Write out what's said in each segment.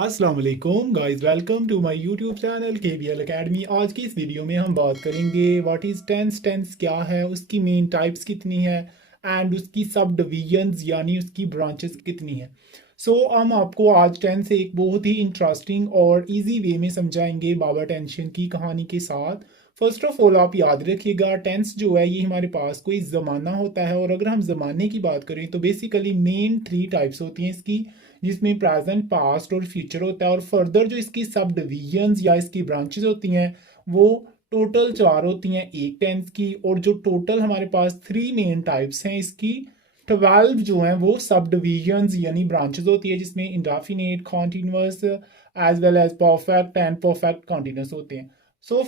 अस्सलाम वालेकुम guys, welcome to my YouTube channel KVL academy. आज की इस वीडियो में हम बात करेंगे व्हाट इज़ टेंस, टेंस क्या है, उसकी मेन टाइप्स कितनी है एंड उसकी सब डिवीजन्स यानी उसकी ब्रांचेस कितनी है। हम आपको आज टेंस एक बहुत ही इंटरेस्टिंग और इजी वे में समझाएंगे बाबा टेंशन की कहानी के साथ। फर्स्ट ऑफ ऑल आप याद रखिएगा, टेंस जो है ये हमारे पास कोई ज़माना होता है, और अगर हम ज़माने की बात करें तो बेसिकली मेन थ्री टाइप्स होती हैं इसकी, जिसमें प्रेजेंट, पास्ट और फ्यूचर होता है। और फर्दर जो इसकी सब डिविजन्स या इसकी ब्रांचेस होती हैं वो टोटल चार होती हैं एक टेंस की। और जो टोटल हमारे पास थ्री मेन टाइप्स हैं इसकी, 12 जो हैं वो सब डिविजन्स यानी ब्रांचेस होती है, जिसमें indefinite, continuous as well as perfect and perfect continuous होते हैं।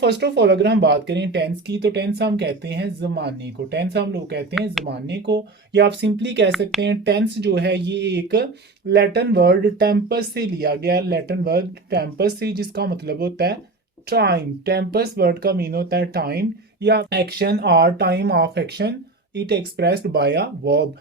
फर्स्ट ऑफ ऑल अगर हम बात करें टेंस की, तो टेंस हम कहते हैं जमाने को, टेंस हम लोग कहते हैं जमाने को, या आप सिंपली कह सकते हैं टेंस जो है ये एक लैटिन वर्ड टेम्पस से लिया गया, लैटिन वर्ड टेम्पस से, जिसका मतलब होता है टाइम। टेम्पस वर्ड का मीन होता है टाइम या action, or time of action, it expressed by a verb.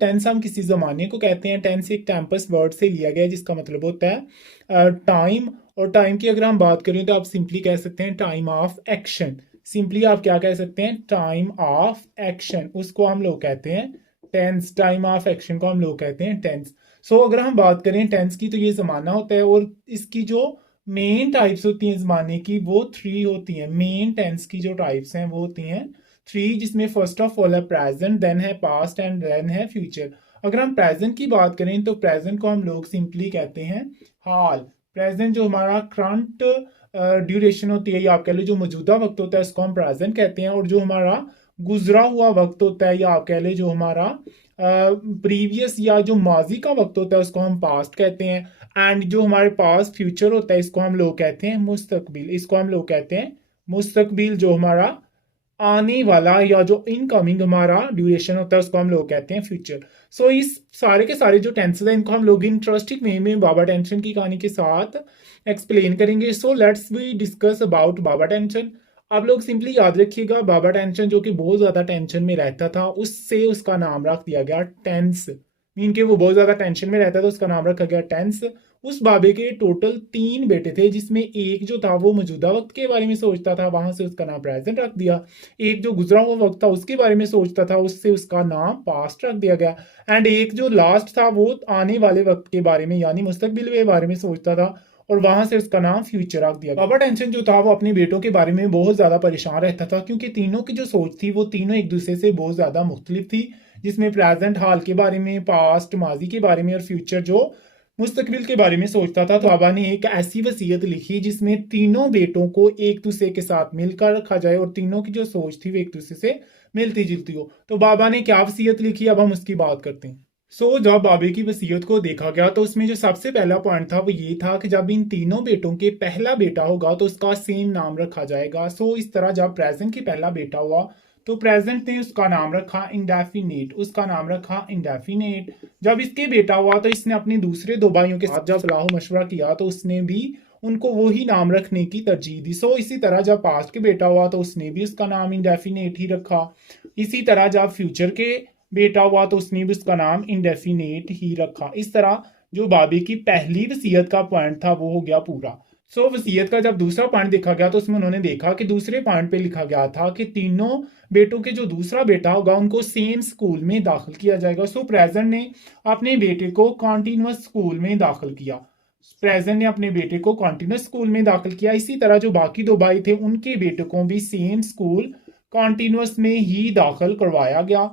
Tense हम किसी जमाने को कहते हैं, टेंस एक टेम्पस वर्ड से लिया गया जिसका मतलब होता है टाइम। और टाइम की अगर हम बात करें तो आप सिंपली कह सकते हैं टाइम ऑफ एक्शन। सिंपली आप क्या कह सकते हैं, टाइम ऑफ एक्शन, उसको हम लोग कहते हैं टेंस। टाइम ऑफ एक्शन को हम लोग कहते हैं टेंस। अगर हम बात करें टेंस की, तो ये जमाना होता है, और इसकी जो मेन टाइप्स होती हैं जमाने की वो थ्री होती हैं। मेन टेंस की जो टाइप्स हैं वो होती हैं थ्री, जिसमें फर्स्ट ऑफ ऑल है प्रेजेंट, देन है पास्ट एंड देन है फ्यूचर। अगर हम प्रेजेंट की बात करें तो प्रेजेंट को हम लोग सिंपली कहते हैं हाल। प्रेजेंट जो हमारा करंट ड्यूरेशन होती है, या आप कह लो जो मौजूदा वक्त होता है, उसको हम प्रेजेंट कहते हैं। और जो हमारा गुजरा हुआ वक्त होता है, या आप कह ले जो हमारा प्रीवियस या जो माजी का वक्त होता है, उसको हम पास्ट कहते हैं। एंड जो हमारे पास फ्यूचर होता है, इसको हम लोग कहते हैं मुस्तकबिल। इसको हम लोग कहते हैं मुस्तकबिल, जो हमारा आने वाला या जो इनकमिंग हमारा ड्यूरेशन होता है, उसको हम लोग कहते हैं फ्यूचर। इस सारे के सारे जो टेंसेस हैं इनको हम लोग इंटरेस्टिंग वे में बाबा टेंशन की कहानी के साथ एक्सप्लेन करेंगे। लेट्स वी डिस्कस अबाउट बाबा टेंशन। आप लोग सिंपली याद रखिएगा, बाबा टेंशन जो कि बहुत ज्यादा टेंशन में रहता था, उससे उसका नाम रख दिया गया टेंस। मीन के वो बहुत ज्यादा टेंशन में रहता था, उसका नाम रखा गया टेंस। उस बाबे के टोटल तीन बेटे थे, जिसमें एक जो था वो मौजूदा वक्त के बारे में सोचता था, वहां से उसका नाम प्रेजेंट रख दिया। एक जो गुजरा हुआ वक्त था उसके बारे में सोचता था, उससे उसका नाम पास्ट रख दिया गया। एंड एक जो लास्ट था वो आने वाले वक्त के बारे में यानी मुस्तकबिल के बारे में सोचता था, और वहां से उसका नाम फ्यूचर रख दिया। बाबा टेंशन जो था वो अपने बेटों के बारे में बहुत ज्यादा परेशान रहता था, क्योंकि तीनों की जो सोच थी वो तीनों एक दूसरे से बहुत ज्यादा मुख्तलिफ थी, जिसमें प्रेजेंट हाल के बारे में, पास्ट माजी के बारे में, और फ्यूचर जो मुस्तकबिल के बारे में सोचता था। तो बाबा ने एक ऐसी वसीयत लिखी जिसमें तीनों बेटों को एक दूसरे के साथ मिलकर रखा जाए, और तीनों की जो सोच थी वो एक दूसरे से मिलती जुलती हो। तो बाबा ने क्या वसीयत लिखी, अब हम उसकी बात करते हैं। जब बाबे की वसीयत को देखा गया तो उसमें जो सबसे पहला पॉइंट था वो ये था कि जब इन तीनों बेटों के पहला बेटा होगा तो उसका सेम नाम रखा जाएगा। इस तरह जब प्रेजेंट की पहला बेटा हुआ तो प्रेजेंट ने उसका नाम रखा इंडेफिनेट, उसका नाम रखा इंडेफिनेट। जब इसके बेटा हुआ तो इसने अपने दूसरे दो भाइयों के साथ जब सलाह मशवरा किया तो उसने भी उनको वही नाम रखने की तरजीह दी। इसी तरह जब पास्ट के बेटा हुआ तो उसने भी उसका नाम इंडेफिनेट ही रखा। इसी तरह जब फ्यूचर के बेटा हुआ तो उसने भी उसका नाम इंडेफिनेट ही रखा। इस तरह जो बाबे की पहली वसीयत का पॉइंट था वो हो गया पूरा। वसीयत का जब दूसरा पॉइंट देखा गया तो उसमें उन्होंने देखा कि दूसरे पॉइंट पे लिखा गया था कि तीनों बेटों के जो दूसरा बेटा होगा उनको सेम स्कूल में दाखिल किया जाएगा। प्रेजेंट ने अपने बेटे को कॉन्टिन्यूअस स्कूल में दाखिल किया। प्रेजेंट ने अपने बेटे को कॉन्टिन्यूअस स्कूल में दाखिल किया। इसी तरह जो बाकी दो भाई थे उनके बेटे को भी सेम स्कूल कॉन्टिन्यूअस में ही दाखिल करवाया गया।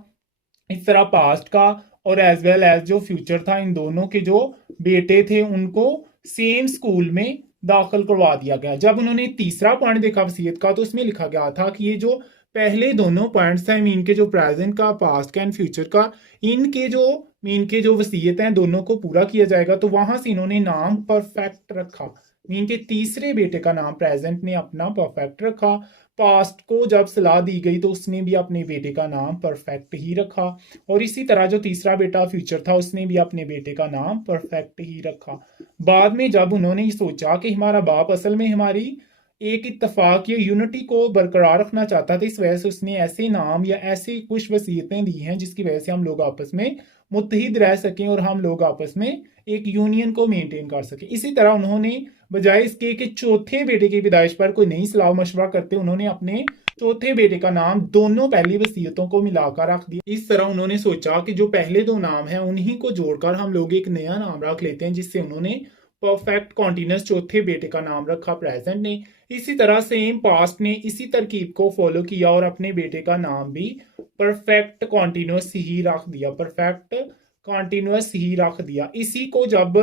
इस तरह पास्ट का और एज वेल एज जो फ्यूचर था, इन दोनों के जो बेटे थे उनको सेम स्कूल में दाखिल करवा दिया गया। जब उन्होंने तीसरा पॉइंट देखा वसीयत का तो उसमें लिखा गया था कि ये जो पहले दोनों पॉइंट्स हैं, मीन के जो प्रेजेंट का, पास्ट का एंड फ्यूचर का, इनके जो मीन के जो वसीयत हैं दोनों को पूरा किया जाएगा। तो वहां से इन्होंने नाम परफेक्ट रखा। मीन के तीसरे बेटे का नाम प्रेजेंट ने अपना परफेक्ट रखा। पास्ट को जब सलाह दी गई तो उसने भी अपने बेटे का नाम परफेक्ट ही रखा। और इसी तरह जो तीसरा बेटा फ्यूचर था उसने भी अपने बेटे का नाम परफेक्ट ही रखा। बाद में जब उन्होंने सोचा कि हमारा बाप असल में हमारी एक इत्तेफाक या यूनिटी को बरकरार रखना चाहता था। इस वजह से उसने ऐसे नाम या ऐसी कुछ वसीयतें दी हैं जिसकी वजह से हम लोग आपस में मुत्तहिद रह सकें और हम लोग आपस में एक यूनियन को मेंटेन कर सकें। इसी तरह उन्होंने बजाय इसके कि चौथे बेटे की पैदाइश पर कोई नई सलाह मशवरा करते, उन्होंने अपने चौथे बेटे का नाम दोनों पहली वसीयतों को मिलाकर रख दिया। इस तरह उन्होंने सोचा कि जो पहले दो नाम हैं उन्हीं को जोड़कर हम लोग एक नया नाम रख लेते हैं, जिससे उन्होंने परफेक्ट कॉन्टिन्यूस चौथे बेटे का नाम रखा प्रेजेंट ने। इसी तरह सेम पास्ट ने इसी तरकीब को फॉलो किया और अपने बेटे का नाम भी परफेक्ट कॉन्टिन्यूस ही रख दिया, परफेक्ट कॉन्टिन्यूस ही रख दिया। इसी को जब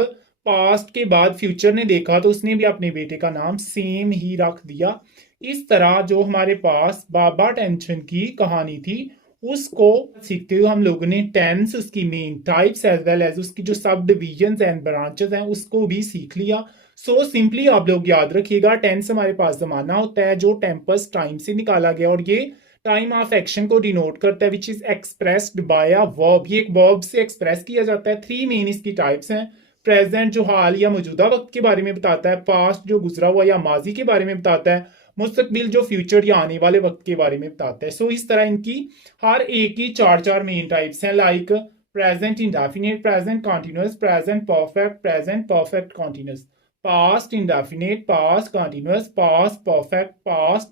पास्ट के बाद फ्यूचर ने देखा तो उसने भी अपने बेटे का नाम सेम ही रख दिया। इस तरह जो हमारे पास बाबा टेंशन की कहानी थी उसको सीखते हुए हम लोगों ने टेंस, उसकी main types as well as उसकी जो सब डिविजन्स एंड ब्रांचेस हैं उसको भी सीख लिया। सो सिंपली आप लोग याद रखिएगा, टेंस हमारे पास जमाना होता है जो टेम्पस टाइम से निकाला गया और ये टाइम ऑफ एक्शन को डिनोट करता है which is expressed by a verb. ये एक वर्ब से एक्सप्रेस किया जाता है। थ्री मेन इसकी टाइप्स हैं। प्रेजेंट जो हाल या मौजूदा वक्त के बारे में बताता है, पास्ट जो गुजरा हुआ या माजी के बारे में बताता है, मुस्तकबिल जो फ्यूचर या आने वाले वक्त के बारे में बताता है। सो इस तरह इनकी हर एक की चार चार मेन टाइप्स हैं, like present indefinite, present continuous, present perfect continuous, past indefinite, past continuous, past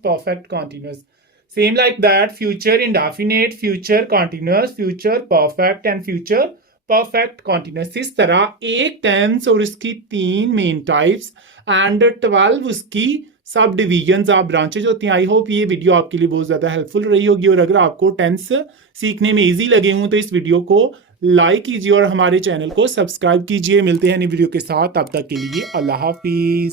perfect continuous. Same like that future indefinite, future continuous, future perfect and future perfect continuous. इस तरह एक टेंस और इसकी तीन main types and 12 उसकी सब divisions आप branches होती हैं। आई होप ये वीडियो आपके लिए बहुत ज़्यादा हेल्पफुल रही होगी और अगर आपको टेंस सीखने में इजी लगे हों तो इस वीडियो को लाइक कीजिए और हमारे चैनल को सब्सक्राइब कीजिए। मिलते हैं नई वीडियो के साथ, तब तक के लिए अल्लाह हाफिज़।